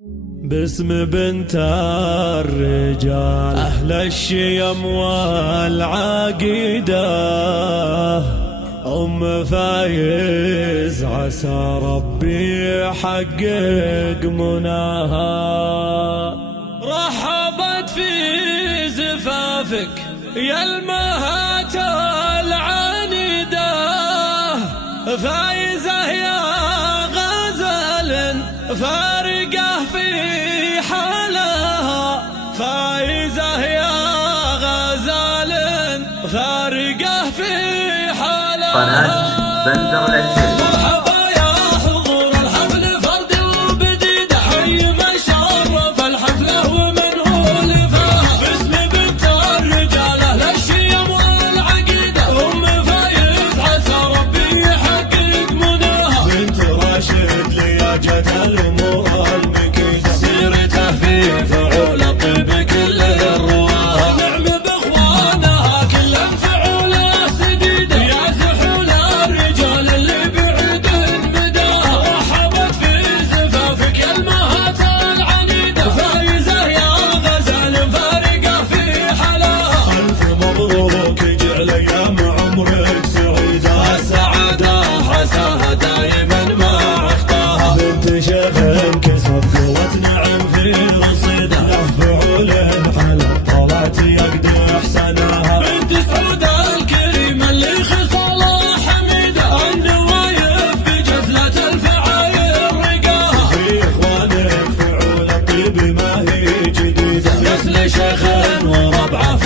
باسم بنت الرجال أهل الشيم والعقيدة، أم فايز عسى ربي يحقق مناها. رحبت في زفافك يا المهات العنيدة، فايزة يا غزل فارقة في حالها، فايزة يا غزال فارقة في حالها. قناة بندر العسيري. مرحبا يا حضور الحفل فرد وبديد، حي من شرف الحفلة ومن هو لفاها. باسم بنت الرجال أهل الشيم والعقيدة، أم فايز عسى ربي يحقق مناها. بنت راشد لياجة الأمور المكيدة، سيرته في فعول الطيب كل الرواه. نعم بإخوانها كلهم فعوله سديدة، يا زحول الرجال اللي بعيد مداها. رحبت في زفافك يا المهات العنيدة، فايزة يا غزال فارقة في حلاها. ألف مبروك جعل أيام عمرك سعيدة، السعادة حساها دايما ما أخطاها. بنت شيخ كسب قوة نعم في رصيدة، فعول حلا طلعت يقضي إحسانها. بنت سعود الكريم اللي خصاله حميدة، النوايف بجزلة الفعاير رقاها. في إخوانك فعول الطيب ما هي جديدة، نسل شيخ وربعه